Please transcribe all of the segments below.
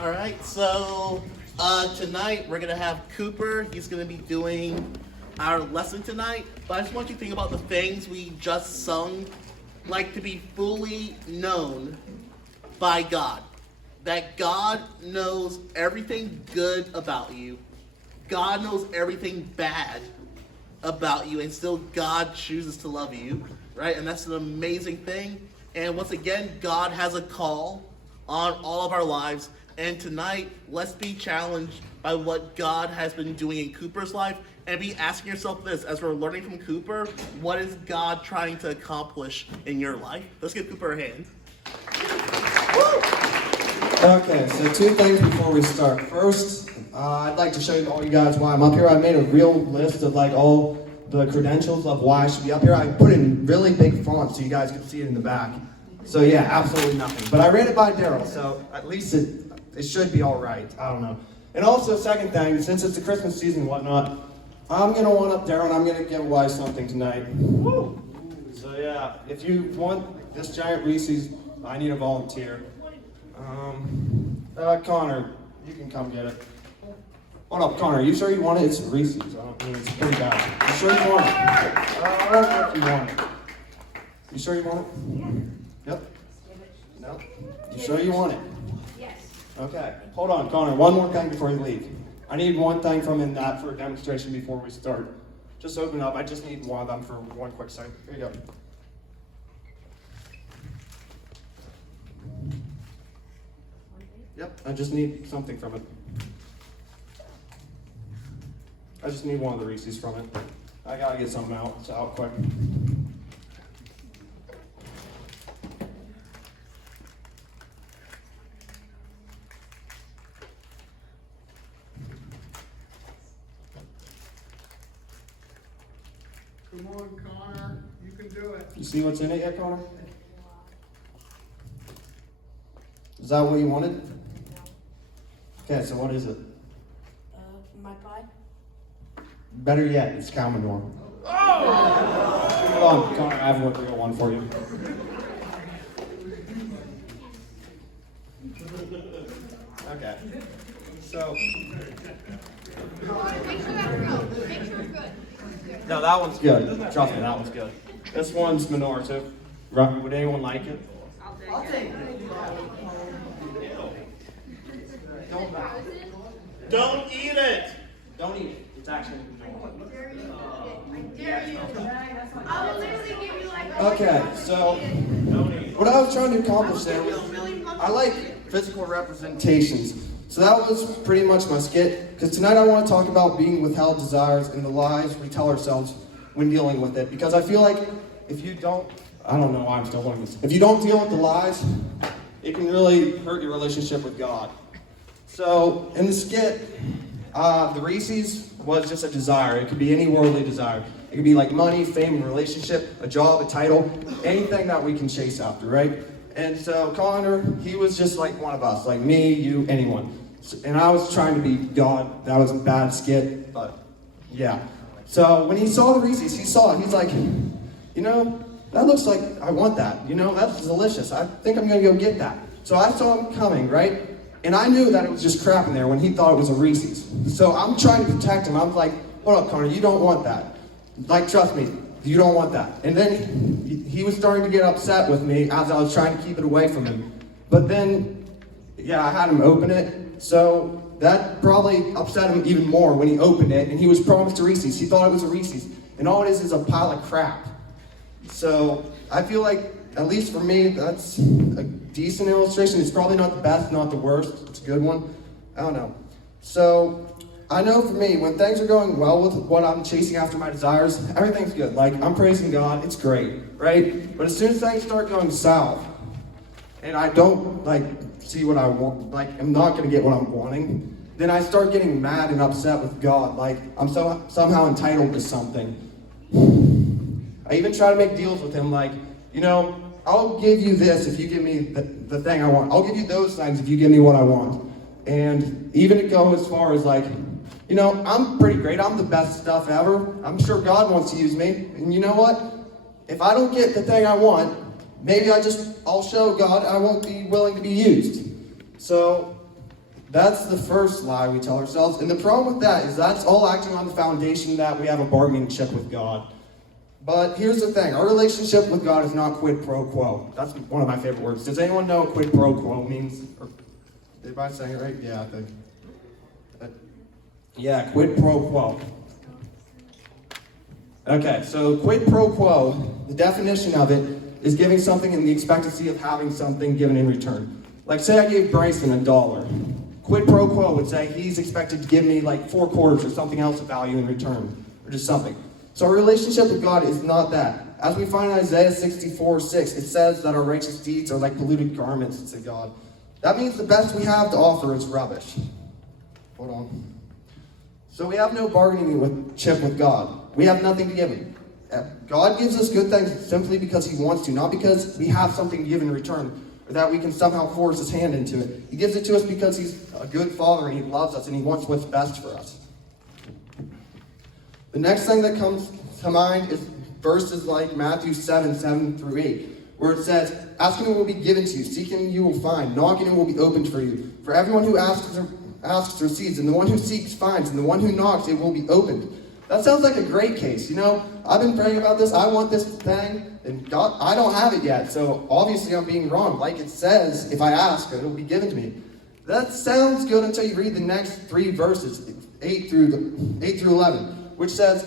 All right, so tonight we're gonna have Cooper. He's gonna be doing our lesson tonight. But I just want you to think about the things we just sung, like to be fully known by God. That God knows everything good about you. God knows everything bad about you, and still God chooses to love you, right? And that's an amazing thing. And once again, God has a call on all of our lives. And tonight, let's be challenged by what God has been doing in Cooper's life and be asking yourself this, as we're learning from Cooper, what is God trying to accomplish in your life? Let's give Cooper a hand. Okay, so two things before we start. First, I'd like to show you all you guys why I'm up here. I made a real list of like all the credentials of why I should be up here. I put in really big font so you guys can see it in the back. So yeah, absolutely nothing. But I read it by Daryl, so at least it should be all right. I don't know. And also, second thing, since it's the Christmas season and whatnot, I'm gonna one up Daryl and I'm gonna give away something tonight. Woo! So yeah, if you want this giant Reese's, I need a volunteer. Connor, you can come get it. What up, Connor? You sure you want it? It's Reese's. I mean, it's pretty bad. You sure you want it? I don't know if you want it. You sure you want it? Yep. No? You sure you want it? Yes. Okay. Hold on, Connor. One more thing before you leave. I need one thing from in that for a demonstration before we start. Just open up. I just need one of them for one quick second. Here you go. Yep, I just need something from it. I just need one of the Reese's from it. I gotta get something out. It's out quick. Come on, Connor. You can do it. You see what's in it yet, Connor? Is that what you wanted? Okay, so what is it? My pie. Better yet, it's Commodore. Oh! Hold on, Connor, I have a real one for you. Okay. So. Make sure that's good. Make sure it's good. No, that one's good. Trust me, that one's good. This one's Menorah, so would anyone like it? I'll take it. Don't eat it! Don't eat it. It's actually I dare you. I will literally give you like. Okay, so what I was trying to accomplish there was I like physical representations. So that was pretty much my skit. Because tonight I want to talk about being withheld desires and the lies we tell ourselves when dealing with it. Because I feel like if you don't, I don't know why I'm still holding this. If you don't deal with the lies, it can really hurt your relationship with God. So in the skit, the Reese's was just a desire. It could be any worldly desire. It could be like money, fame, a relationship, a job, a title, anything that we can chase after, right? And so Connor, he was just like one of us, like me, you, anyone. And I was trying to be God. That was a bad skit, but yeah. So when he saw the Reese's, he saw it. He's like, you know, that looks like I want that. You know, that's delicious. I think I'm going to go get that. So I saw him coming, right? And I knew that it was just crap in there when he thought it was a Reese's. So I'm trying to protect him. I'm like, what up, Connor? You don't want that. Like, trust me, you don't want that. And then he was starting to get upset with me as I was trying to keep it away from him. But then, yeah, I had him open it. So that probably upset him even more when he opened it. And he was promised a Reese's. He thought it was a Reese's. And all it is a pile of crap. So I feel like, at least for me, that's a decent illustration. It's probably not the best, not the worst. It's a good one. I don't know. So I know for me, when things are going well with what I'm chasing after my desires, everything's good. Like, I'm praising God. It's great, right? But as soon as things start going south, and I don't, like, see what I want, like, I'm not going to get what I'm wanting, then I start getting mad and upset with God. Like, I'm somehow entitled to something. I even try to make deals with him, like, you know, I'll give you this if you give me the thing I want. I'll give you those things if you give me what I want. And even to go as far as like, you know, I'm pretty great. I'm the best stuff ever. I'm sure God wants to use me. And you know what? If I don't get the thing I want, maybe I'll show God I won't be willing to be used. So That's the first lie we tell ourselves. And the problem with that is that's all acting on the foundation that we have a bargaining chip with God. But here's the thing. Our relationship with God is not quid pro quo. That's one of my favorite words. Does anyone know what quid pro quo means? Or, am I saying it right? Yeah, I think. Yeah, quid pro quo. Okay, so quid pro quo, the definition of it is giving something in the expectancy of having something given in return. Like say I gave Bryson $1. Quid pro quo would say he's expected to give me like 4 quarters or something else of value in return, or just something. So our relationship with God is not that. As we find in Isaiah 64:6, it says that our righteous deeds are like polluted garments to God. That means the best we have to offer is rubbish. Hold on. So we have no bargaining chip with God. We have nothing to give him. God gives us good things simply because he wants to, not because we have something to give in return, or that we can somehow force his hand into it. He gives it to us because he's a good father and he loves us and he wants what's best for us. The next thing that comes to mind is verses like Matthew 7:7-8, where it says, "Asking and it will be given to you, seeking and you will find, knocking and it will be opened for you. For everyone who asks receives, and the one who seeks finds, and the one who knocks it will be opened." That sounds like a great case. You know, I've been praying about this. I want this thing, and God, I don't have it yet. So obviously I'm being wrong. Like it says, if I ask, it will be given to me. That sounds good until you read the next 3 verses, 8 through 11, which says,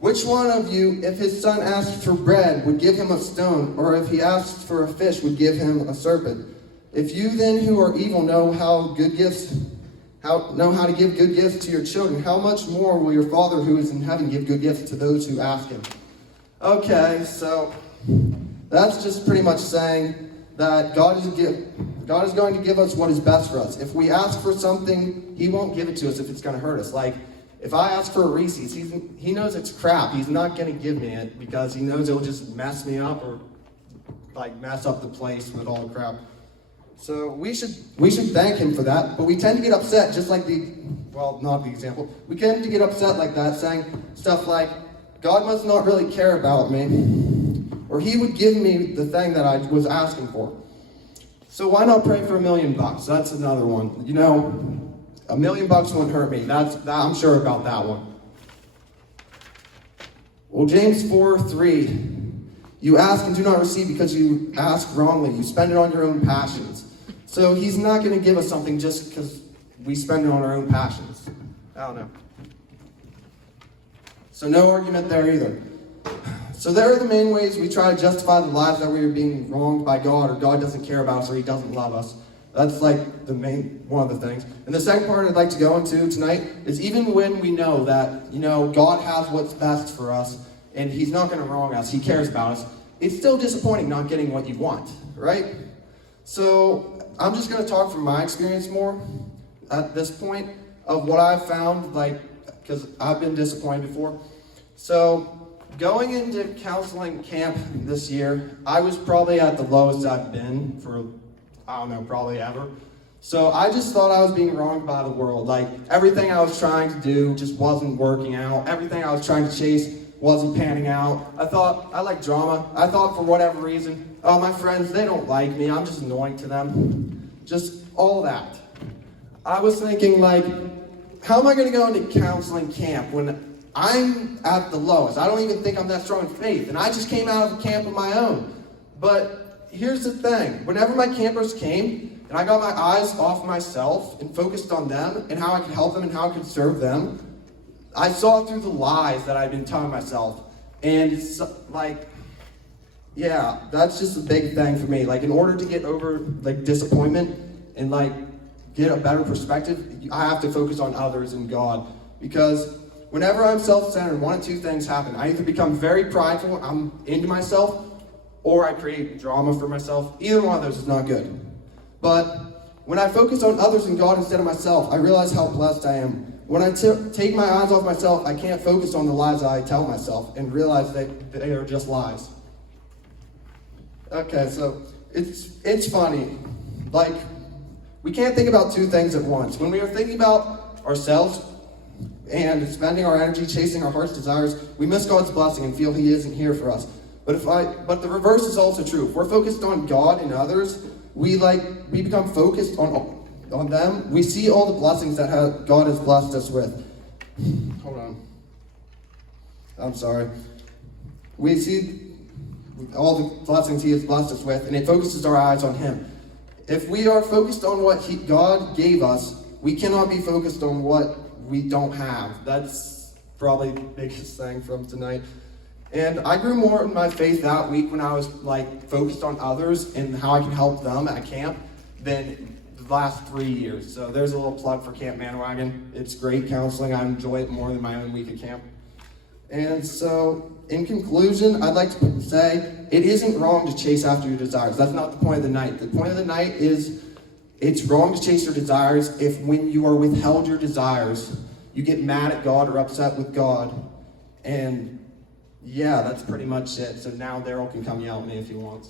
"Which one of you, if his son asked for bread, would give him a stone, or if he asked for a fish, would give him a serpent? If you then who are evil know how to give good gifts to your children, how much more will your Father who is in heaven give good gifts to those who ask him?" Okay, so that's just pretty much saying that God is going to give us what is best for us. If we ask for something, he won't give it to us if it's going to hurt us. Like, if I ask for a Reese's, he knows it's crap. He's not going to give me it because he knows it will just mess me up or like mess up the place with all the crap. So we should thank him for that, but we tend to get upset just like not the example. We tend to get upset like that, saying stuff like, "God must not really care about me," or "He would give me the thing that I was asking for." So why not pray for $1 million? That's another one. You know, $1 million won't hurt me. I'm sure about that one. Well, James 4:3, "You ask and do not receive because you ask wrongly. You spend it on your own passions." So he's not going to give us something just because we spend it on our own passions. I don't know. So no argument there either. So there are the main ways we try to justify the lies that we are being wronged by God, or God doesn't care about us, or he doesn't love us. That's like one of the things. And the second part I'd like to go into tonight is even when we know that, God has what's best for us, and he's not going to wrong us, he cares about us, it's still disappointing not getting what you want, right? So I'm just going to talk from my experience more at this point of what I've found, because I've been disappointed before. So going into counseling camp this year, I was probably at the lowest I've been for, probably ever. So I just thought I was being wronged by the world. Like, everything I was trying to do just wasn't working out. Everything I was trying to chase wasn't panning out. I thought, I like drama. I thought for whatever reason, oh, my friends, they don't like me. I'm just annoying to them. Just all that. I was thinking, how am I going to go into counseling camp when I'm at the lowest? I don't even think I'm that strong in faith. And I just came out of the camp on my own. But here's the thing. Whenever my campers came, and I got my eyes off myself and focused on them and how I could help them and how I could serve them, I saw through the lies that I'd been telling myself. And that's just a big thing for me. In order to get over disappointment and get a better perspective, I have to focus on others and God. Because whenever I'm self-centered, one of two things happen. I either become very prideful, I'm into myself, or I create drama for myself. Either one of those is not good. But when I focus on others and God instead of myself, I realize how blessed I am. When I take my eyes off myself, I can't focus on the lies that I tell myself and realize that they are just lies. Okay, so it's funny. We can't think about two things at once. When we are thinking about ourselves and spending our energy chasing our heart's desires, we miss God's blessing and feel he isn't here for us. But the reverse is also true. If we're focused on God and others, we become focused on on them, we see all the blessings that God has blessed us with. Hold on. I'm sorry. We see all the blessings He has blessed us with, and it focuses our eyes on Him. If we are focused on what God gave us, we cannot be focused on what we don't have. That's probably the biggest thing from tonight. And I grew more in my faith that week when I was focused on others and how I can help them at camp than the last 3 years. So there's a little plug for Camp Manwagon. It's great counseling. I enjoy it more than my own week at camp. And so, in conclusion, I'd like to say it isn't wrong to chase after your desires. That's not the point of the night. The point of the night is it's wrong to chase your desires if when you are withheld your desires, you get mad at God or upset with God. And yeah, that's pretty much it. So now Daryl can come yell at me if he wants.